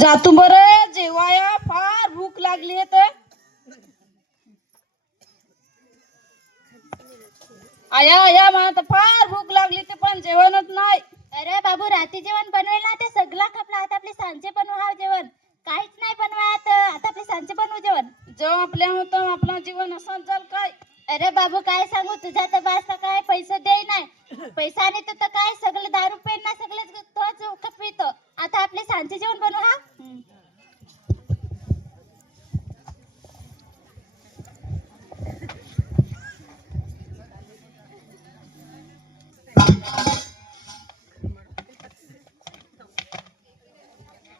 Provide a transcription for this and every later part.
जातू बरं जेवाया फार भूक लागली आहे तर आया आया मला तर फार भूक लागली ते पण जेवणच नाही. अरे बाबू रात्री जेवण बनवेल ना ते सगळं खपलं. आता आपले सांजे बनवू हा जेवण. काहीच नाही बनवायत आता आपले सांजे बनवू जेवण. जेव्हा आपल्या होतं आपलं जीवन असंच झालं काय. अरे बाबू काय सांगू तुझ्या तर बास काय पैसे देई नाही. पैसा नाही तर काय सगळं दारू पेन ना सगळं तोच खपवितो. आता आपले सांजे जेवण बनवू हा.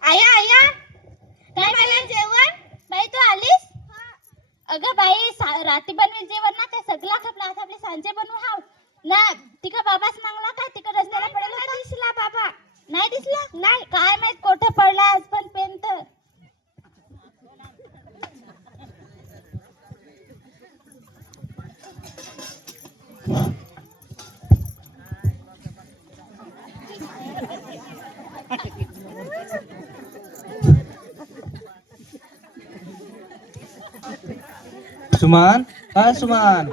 आया आया काय बनवलं जेवण? बाई तू आलीस? अगं बाई रात्री बनवेल जेवण ना ते सगळं खपलं. आता आपले सांजे बनवू हा ना. तिका बाबाच मागला काय तिकडे रस्त्याला पडला होता? दिसला बाबा. नाही दिसला? नाही काय माहित कोठे पडला आज पण पेन तर. सुमन सुमन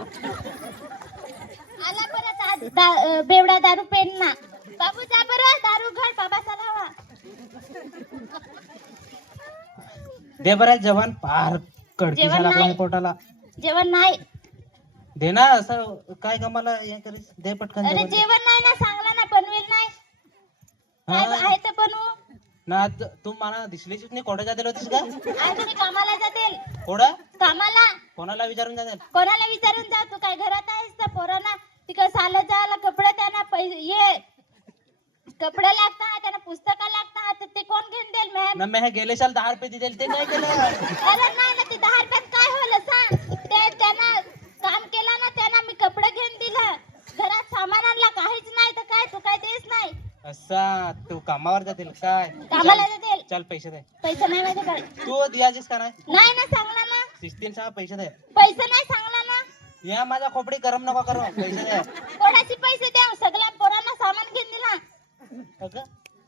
आला परत आज बेवडा दारू पेन ना. बाबू जा बरं दारू घड बाबा चलावा. दे बरं जेवण फार कडकी जेवण झाला नाही. आपल्या पोटाला. जेवण नाही. दे ना असं काय का मला हे करीस दे पटकन अरे जेवण. जेवण नाही ना सांगला ना बनवेल नाही. काय हा. आहे तर बनवू. ना तू मला दिसलीच नाही कोठे जाते होतीस का? आज मी कामाला जातील. कोडा कामाला कोणाला विचारून जाते? कोणाला विचारून जा. तू काय घरात आहेस तर पोरांना तिकडे साला जायला कपडे त्यांना पैसे ये कपडे लागतात त्यांना पुस्तकं लागतात तर ते कोण घेऊन देईल मॅम? ना मी गेले साल 10 रुपये दिले ते नाही केलं. अरे नाही ना ते 10 रुपयात काय होलं सांग. ते त्यांना काम केलं ना त्यांना मी कपडे घेऊन दिलं. घरात सामान आणला काहीच नाही तर काय तू काय देस नाही. असा तू कामावर जातील काय? कामाला जातील. चल पैसे दे. पैसे नाही माझ्या काय तू दियाजीस का नाही? नाही ना सांगला ना. 16 पैसे दे. पैसे नाही सांगला ना. या माझा खोपडी गरम नको करू पैसे दे. कोणाची पैसे द्या सगळ्या पोरांना सामान घेऊन दिला. अगं,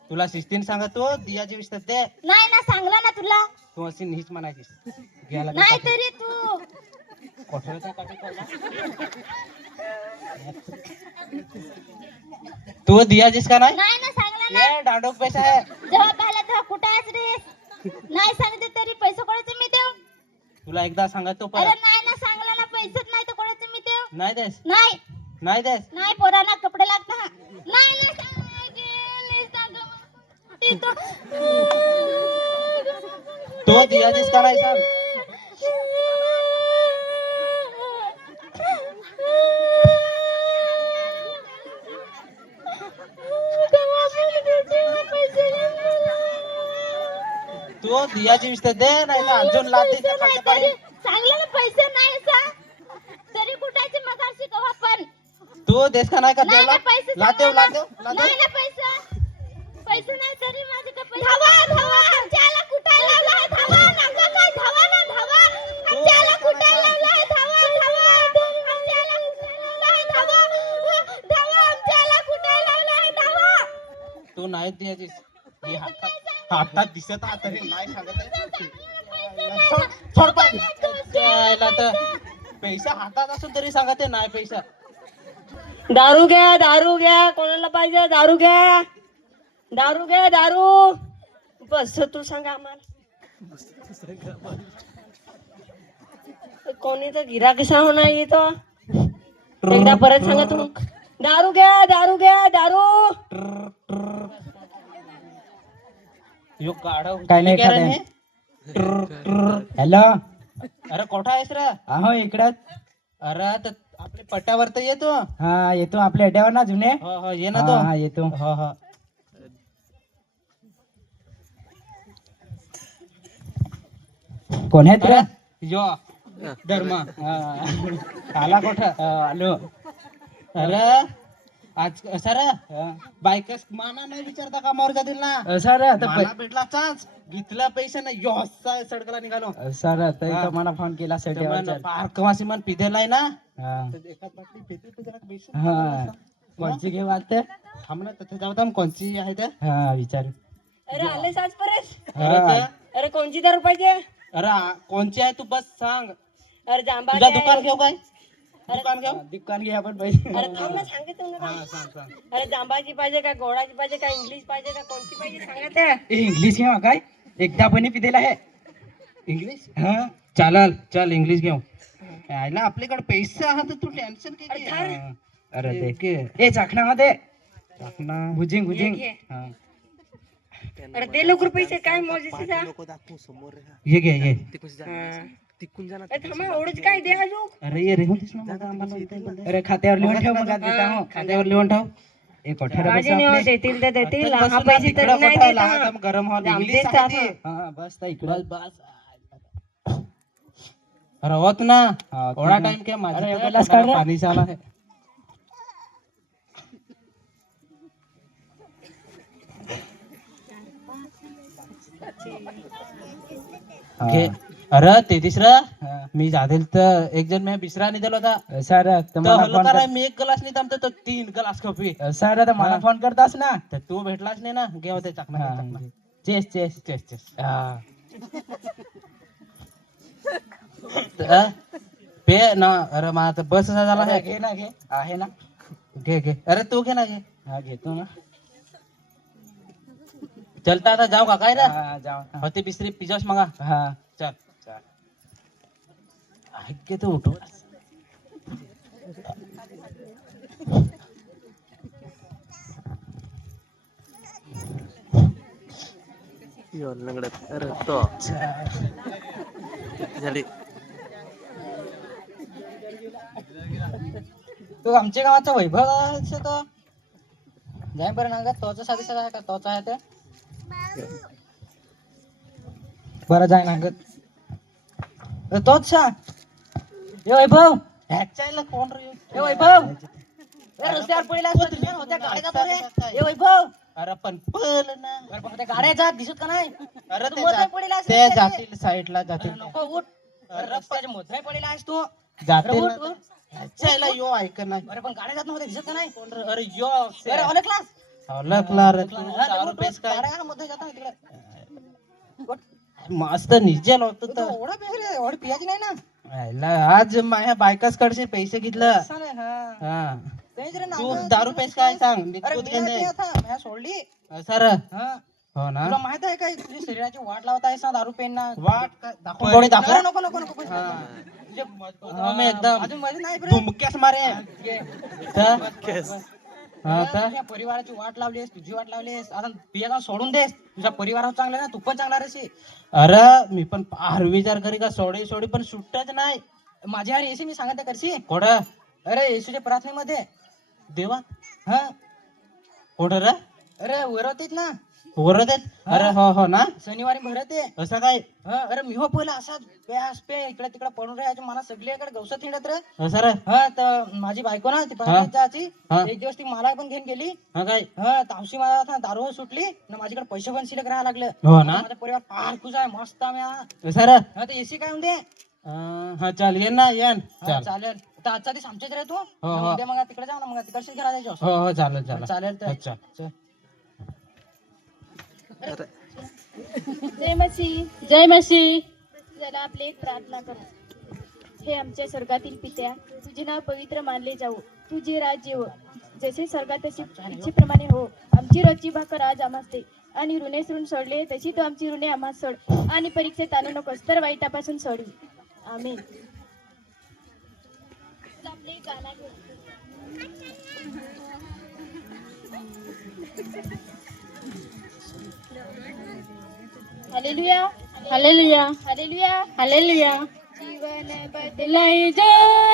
तुला 16 सांगतो दियाजी विसरत दे. नाही ना सांगला ना तुला. तू अशी नीच म्हणायचीस घ्यायला नाही तरी तू कोठ्याचा काठी खाल्ला? तू दियाजीस का नाही? नाही ना सांगला ना. ये डांडोक पैसा आहे. जेव्हा पाहिला तेव्हा कुठे आहेस रे. नाही सांगते तरी पैसे कोणाचे मी देऊ. तुला एकदा सांगतो अरे परत नाही ना सांगला ना पैसेच नाही तर कोणाचे मी देऊ. नाही देस नाही नाही देस. नाही पोरांना कपडे लागतात. नाही ना सांगे सांग तो दियाजीस का नाही सांग. तू दियाजी विसरत दे नाही तर अजून लादी चांगलं ना पैसे नाही सा तरी कुठायचे मगाशी कवा पण. तू देस का नाही का नाही ना पैसे लादेव सांगा लादेव ना. नाही ना पैसे पैसे नाही तरी माझे का पैसे. धावा धावा आमच्याला कुठायला लावलाय. धावा नका काय धावा ना धावा आमच्याला कुठायला लावलाय. धावा धावा आमच्याला कुठायला लावलाय. धावा धावा आमच्याला कुठायला लावलाय. धावा तू नाही दियाजीस हे हातात दिसत हा तरी नाही सांगत आहे. सोड पाय. त्याला तर पैसा हातात असून तरी सांगते नाही पैसा. दारू घ्या कोणाला पाहिजे दारू घ्या. दारू घ्या दारू. बस तू सांगा आम्हाला कोणी तर गिराक होणार येतो. एकदा परत सांगा तू. दारू घ्या दारू. यो गाढव काय नाही काय रे खात हे? हॅलो अरे कोठा आहेस रे? अहो इकडं. अरे तर आपल्या पट्ट्यावर तर येतो. हा येतो आपल्या अड्ड्यावर ना जुने. हो हो ये ना तो. हा येतो. हो हो कोण आहेत रे? यो धर्मा आला कोठा आलो. अरे आज सर बायकस माना नाही विचारता कामावर जातील ना. सर मला भेटला चान्स घेतला पैसे ना यो सडकला निघालो. सर हा. तर मला फोन केला सर. पार्क वासी मन पिधेलाय ना हा तर एखाद बाटली पिते तर जरा पैसे हा. कोणची घेऊ आता? थांब ना तिथे जाऊ थांब कोणची आहे त्या हा विचारू. अरे आलेस आज परत? अरे त्या- अरे कोणची दारू पाहिजे? अरे कोणची आहे तू बस सांग. अरे जांभा तुझा दुकान घेऊ काय दुकान घेऊ दुकान घे आपण पैसे. अरे थांब ना, सांगितलं ना. हा सांग सांग. अरे जांबाची पाहिजे का, गोडाची पाहिजे का, इंग्लिश पाहिजे का, कोणती पाहिजे सांगा त्या. इंग्लिश घेऊ काय? एकदा पण पिदेला आहे. इंग्लिश हा चालल चल इंग्लिश घेऊ. आयला आपल्याकडे पैसे आहात तर तू टेन्शन अरे थांब. काय अरे ते ए चाकणामध्ये टाकणार भुजिंग भुजिंग. घे. हा. अरे दे लवकर पैसे, काय मजेशीचा. ये घे ये अरे थांबा, एवढंच काय दे अजून. अरे ये रेहून दिस ना मग आम्हाला इथे बोलले. अरे खात्यावर लिहून ठेव मग आज देता हो. खात्यावर लिहून ठेव. एक कोठ्याला माझे नाही होत, देतील तर देतील, हा पैसे तिकडं तर नाही कुठं देत लहान हा. काम गरम हॉल जाम इंग्लिश देत आहे हा. ती. हा बस ता इकडं. अरे होत ना हा, थोडा ठीक आहे. टाइम क्या माझा अरे, तर ग्लास तोंडाला काढ रे. पाणी झाला है. घे. अरे ते तिसरं हा. मी जादेल तर एक जण मी बिसरा नाही दिला होता सर तर तुम्हाला हल्लो फोन करा मी एक ग्लास नाही थांबतो तर 3 ग्लास कॉफी सर आता मला हा. फोन करतास ना. तर तू भेटलाच नाही ना घे होते चाकणा हा. चाकणा. चेस चेस. चेस चेस हा पे ना अरे मला तर बस असा झाला अरे, आहे. घे ना घे आहे ना. घे घे अरे तू घे ना घे. हा घेतो ना. चलता आता जाऊ का काय ना हा जाऊ. हा. होते बिसरी पिजास मगा हा चल चल ऐक तो उठो तू आमच्या गावाचा वैभव तो जाय बरं ना तोच साधी सगळं आहे का तोच आहे ते बरं जाय ना तोच ए वैभव ह्याच्याला कोण रे ए वैभव ए रस्त्यावर पडला असतो तुम्ही होत्या गाड्या जातो रे ए वैभव अरे पण पळ ना अरे पण त्या गाड्या जात दिसत का नाही अरे तू ते मोठा जा- पडलेला असेल ते रस्त्याने. जातील साईडला जातील नको उठ अरे रस्त्याच्या मोठ्या पडलेला आहेस तू जातील अरे ना उठ, उठ. ह्याच्याला यो ऐक नाही अरे पण गाड्या जात नव्हत्या दिसत का नाही कोण रे? अरे यो अरे ओळखलास ओळखला रे तू हा, ते दारू उठ, पेस उठ. काय गाड्या मध्ये जात नाही तिकडे उठ. मस्त निजेल होत तू तर तर एवढा पेस रे एवढी पियाची नाही ना ह्याला आज माझ्या बायकाच कडचे पैसे घेतलं असं नाही, हा. हा तेच रे तू नाव. दारू पेस काय सांग अरे दूध मी घेऊन नाही दे. पित आता, मी सोडली सर हा हो ना तुला माहित आहे काय तुझ्या शरीराची वाट लावत आहेस ना दारू पेन ना वाट का- दाखव डोळे दाखव नको नको नको नको. हा. तुझे हा, मी एकदम अजून माझी नाही बरं. धुमक्यास मारे तर? हा तर तुझ्या परिवाराची वाट लावलीस तुझी वाट लावलीस आता पिया सोडून देस तुझ्या परिवारावर चांगलं ना तू पण चांगला रेसी अरे मी पण फार विचार करी का सोडी सोडी पण सुटतच नाही माझ्या यार येशी मी सांगत करशी कोड अरे येशूच्या प्रार्थनेमध्ये देवा हा कोड रे अरे वरवतेत ना ओरत आहेत अरे हो हो ना शनिवारी भरते असं काय हा अरे मी हो पहिला असाच प्यास पे इकडे तिकडे पडून राहायचं मला सगळीकडे गवसत हिंडत रे असं रे हा तर माझी बायको ना ती हा. पहाटे जायची हा. एक दिवस ती मला पण घेऊन गेली हा काय हा तावशी मला आता दारू सुटली ना माझ्याकडे पैसे पण शिल्लक राहायला लागले हो ना माझा परिवार फार खुश आहे मस्त आहे म्या. असं रे हा ते एसी काय म्हणते हा चाल ये ना येन हा, चाल चालेल तर आजचा दिवस आमच्याच रे तू हो. ना उद्या मग तिकडे जाऊ ना मग तिकडचे घरा जायचो हो हो चालेल चालेल चालेल तर अच्छा चल. जय मसीह जय मसीह. चला आपली एक प्रार्थना करू. हे आमच्या स्वर्गातील पित्या तुझे नाव पवित्र मानले जाऊ तुझे राज्य हो जसे स्वर्गात तशी इच्छेप्रमाणे हो आमची रोजची भाकर आज आम्हास दे आणि ऋणे ऋण सोडले तशी तू आमची ऋणे आम्हास सोड आणि परीक्षेत आणू नकोस तर वाईटापासून सोडवी आमेन. चला आपले एक गाणं घेऊ. Hallelujah hallelujah hallelujah hallelujah. जीवन बदलाई जो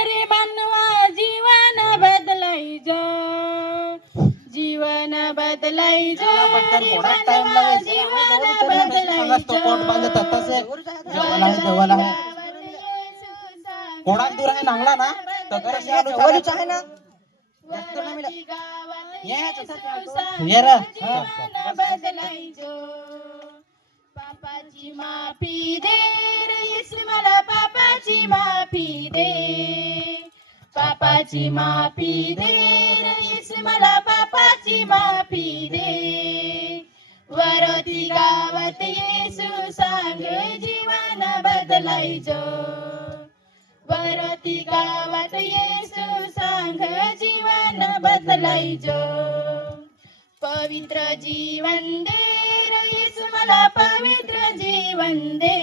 रे मानवा जीवन बदलाई जो जीवन बदलाई जो रे मानवा जीवन बदलाई जो. देवाला आहे देवाला आहे कोणाक दूर आहे नांगला ना तर कशी आलो जवळच आहे ना वरती गावात ये, येशू तसंच सांग ये रे. जीवन बदलाई जो. पापाची माफी दे रे येशू मला पापाची माफी दे पापाची माफी दे रे येशू मला पापाची माफी दे. वरोती गावात येसू सांग जीवन बदलायचं. वरोती गावात येसू सांग जीवन बदलायचं. पवित्र जीवन दे रे येसू मला पवित्र जीवन दे.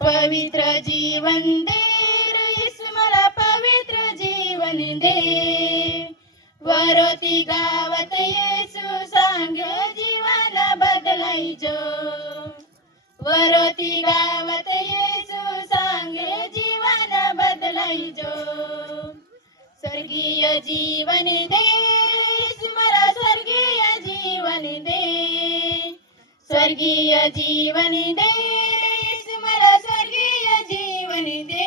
पवित्र जीवन दे रे येसू मला पवित्र जीवन दे. वरोती गावात येसू सांग जीवन बदलायचं. वरोती गावात येसू सांग जीवन बदलायचं. स्वर्गीय जीवन दे येसू मला स्वर्गीय जीवन दे. स्वर्गीय जीवन दे येसू मला स्वर्गीय जीवन दे.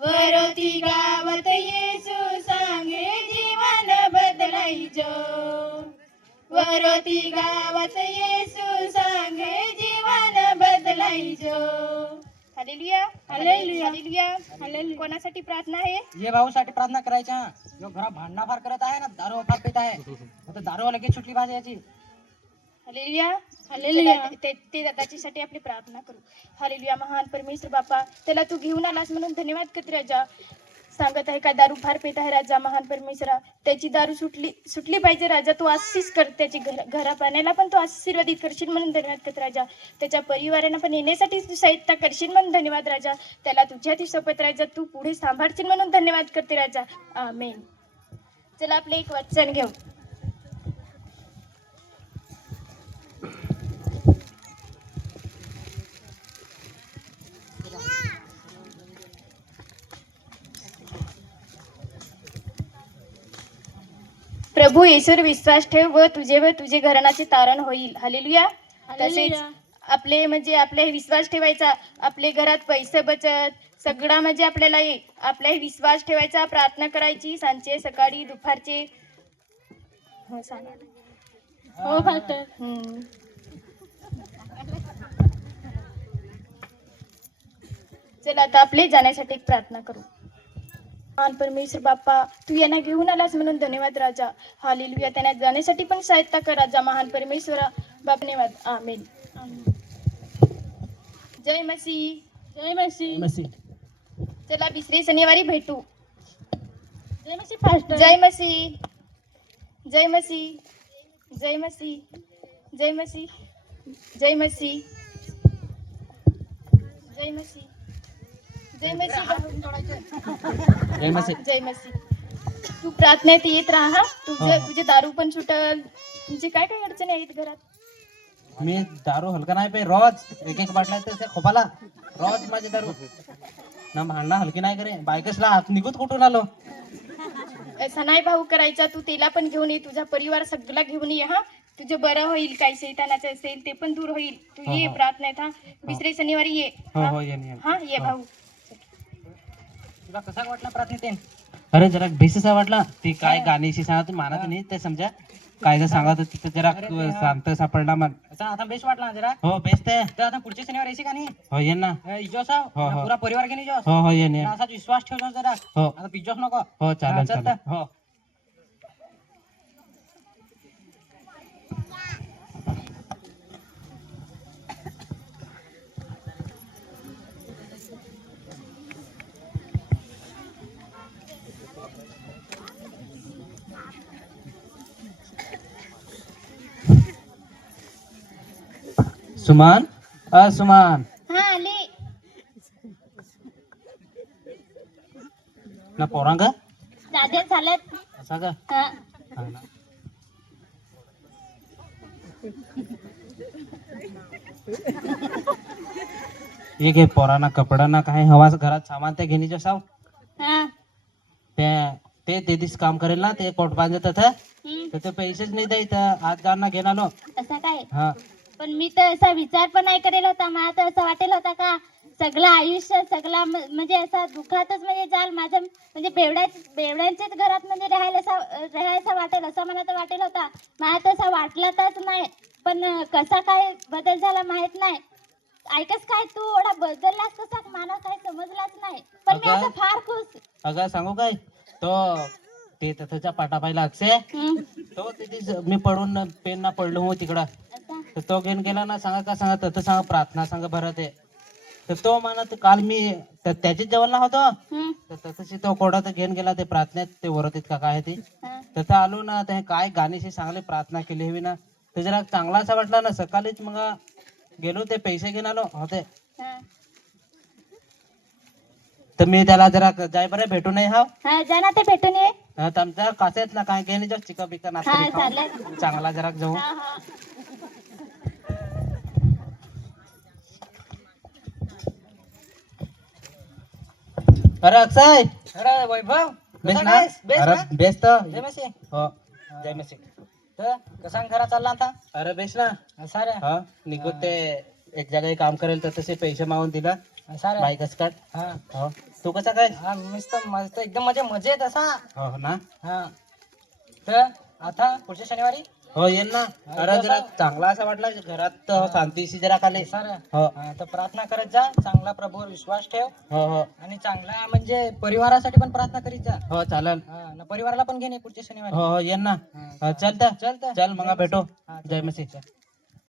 वरोती गावात येसू सांगे जीवन बदलायचं. वरोती गावात येसू सांगे जीवन बदलायचं. Hallelujah hallelujah hallelujah hallelujah. कोणासाठी प्रार्थना आहे? ये भाऊसाठी प्रार्थना करायच्या. जो घरात भांडणा फार करत आहे ना, दारू फार पित आहे. आता दारू लगेच सुटली पाहिजे याची. Hallelujah hallelujah. ते त्याच्यासाठी आपली प्रार्थना करू. हालेलुया. महान परमेश्वर बापा, त्याला तू घेऊन आलास म्हणून धन्यवाद करते राजा. सांगत आहे का दारू फार पेत आहे राजा. महान परमेश्वरा, त्याची दारू सुटली पाहिजे राजा. तू आशीष कर, त्याची घरापाण्याला पण तू आशीर्वादित करशील म्हणून धन्यवाद करते राजा. त्याच्या परिवारांना पण येण्यासाठी तू सहायता करशील म्हणून धन्यवाद राजा. त्याला तुझ्या ती शपथ राजा, तू पुढे सांभाळशील म्हणून धन्यवाद करते राजा. आमेन. चला आपले एक वचन घेऊ. प्रभू येशूवर विश्वास ठेव व तुझे घराण्याचे तारण होईल. हालेलुया. तसेच आपले विश्वास ठेवायचा. आपले घरात पैसे बचत सगळा म्हणजे आपल्याला आपला विश्वास ठेवायचा. प्रार्थना करायची सांचे सकाळी दुपारचे. हो सांगा. हो फास्टर. चला आता आपले जाण्यासाठी एक प्रार्थना करू. महान परमेश्वर बाप्पा, तू यांना घेऊन आलास म्हणून धन्यवाद राजा. हालेलुया. त्यांना जाण्यासाठी पण सहायता कर राजा. महान परमेश्वरा बाप, धन्यवाद. आमेन. जय मसीह. जय मसीह. चला 2 शनिवारी भेटू. जय मसीह फास्टर. जय मसीह. जय मसीह. जय मसीह. जय मसीह. जय मसीह. जय मसीह. जय मसीह. जय मसीह. जय मसीह. तू प्रार्थनेत येत राहा. तुझे दारू पण सुटल. तुमचे काय काय अडचणी आहेत घरात? मी दारू हलका नाही पे. रोज एक बाटला येते खोपाला. रोज माझे दारू ना भांडणं हलकी नाही करे. बायकसला हात निघूत कुठून आलो. असा नाही भाऊ करायचा. तू तिला पण घेऊन ये. तुझा परिवार सगळा घेऊन ये. हा, तुझं बरं होईल. काही शैतानाचं असेल ते पण दूर होईल. तू ये प्रार्थनेत. हा, 2 शनिवारी ये. हा ये भाऊ. तुला कसा वाटला प्रार्थनेत? अरे जरा बेससा वाटला. ती काय गाण्याशी सांगा तू मानत नाही ते समजा. काय जर सांगा तर तिथं जरा शांत सापडला मन. आता बेस्ट वाटला जरा. हो बेस्ट आहे. तर आता पुढच्या शनिवार येशी का नाही? हो ये ना. इजोस हो. पुरा परिवार घेणे इजोस. हो हो ये ने. असा विश्वास ठेवतो जरा. हो आता पिजोस नको. हो चालेल चल चालेल. तर. हो सुमान. सुमान हा आले. ना पोरांग दादे झालं. असा का? हा. हा ना. ये घे पोरांना कपड्यांना काय हवा घरात सामान ते घेणे साव. हा. ते दिस काम करेल ना ते कोट बांधत तर हम्म. ते पैसेच नाही द्यायचं. आज गाणं घेऊन आलो. असं काय? हा पण मी तर असा विचार पण नाही करेल होता. मला तर असं वाटेल होता का सगळं आयुष्य सगळा म्हणजे असा दुःखातच म्हणजे जाल माझं. म्हणजे बेवड्यांच्याच घरात म्हणजे राहायचं वाटेल असं मला तर वाटेल होता. मला तसं वाटलंच नाही. पण कसा काय बदल झाला माहित नाही. ऐकच काय तू एवढा बदललास कसा मला काय समजलाच नाही. पण मी अगं. आता फार खुश. अगं सांगू काय तो ते तथाच्या पाटा पाहिला अक्षय तो तिथे मी पडून पेन ना पडलो हो तिकडं तर तो घेऊन गेला ना सांगा का सांगा तथं सांगा प्रार्थना सांगा भरत आहे तर तो म्हणत काल मी त्याच्याच जेवण ना होतो तर तसंच तो कोडा तर घेऊन गेला ते प्रार्थनेत ते वरत का काय आहे ते तसं आलो ना ते काय गाणीशी चांगली प्रार्थना केली हवी ना ते जरा चांगला असं वाटला ना सकाळीच मग गेलो ते पैसे घेऊन आलो होते तर मी त्याला जरा जाय बरं भेटू नाही हा जा ना ते भेटून ये आमच्या कासेतला काय घेणे जाऊ चिका बिका नाश्ता हा, खाऊ. चालेल. चांगला जरा जाऊ हा, हा. अरे अक्षय अरे वैभव बेस कसा ना आहेस? बेस अरे ना? बेस तर जय मसी. हो जय मसी तर कसा घरा चालला आता अरे बेस ना असा रे हा निघू ते एक जागी काम करेल तर तसे पैसे मागून दिला असा रे बाईकच काढ हा हो तू कसा काय हा मस्त मस्त एकदम मजेत असा हो ना हा तर आता पुढच्या शनिवारी हो येईन ना अरे जरा चांगला असा वाटला घरात शांतीशी जरा खाली असा रे हो हा, तर प्रार्थना करत जा चांगला प्रभूवर विश्वास ठेव हो हो आणि चांगला म्हणजे परिवारासाठी पण प्रार्थना करीत जा हो चालेल हा न परिवाराला पण घेणे पुढच्या शनिवारी हो हो येईन ना हा, हा, चल तर चल तर. चल मग भेटो हा, चल. जय मसी